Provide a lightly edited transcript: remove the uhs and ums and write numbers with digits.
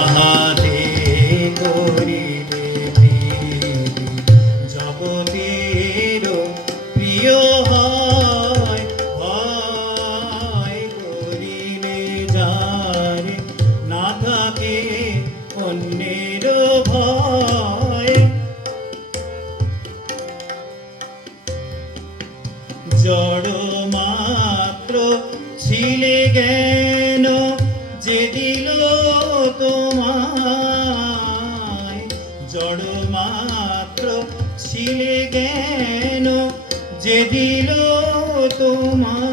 তাহাতে করিলে প্রীতি জগতের প্রিয় হয়। ভয় করিলে যার না থাকে অন্যের ভয়। জড় মাত্র ছিলে জ্ঞান যে দিল তোমায়। জড় মাত্র ছিলে জ্ঞান যে দিল তোমায়।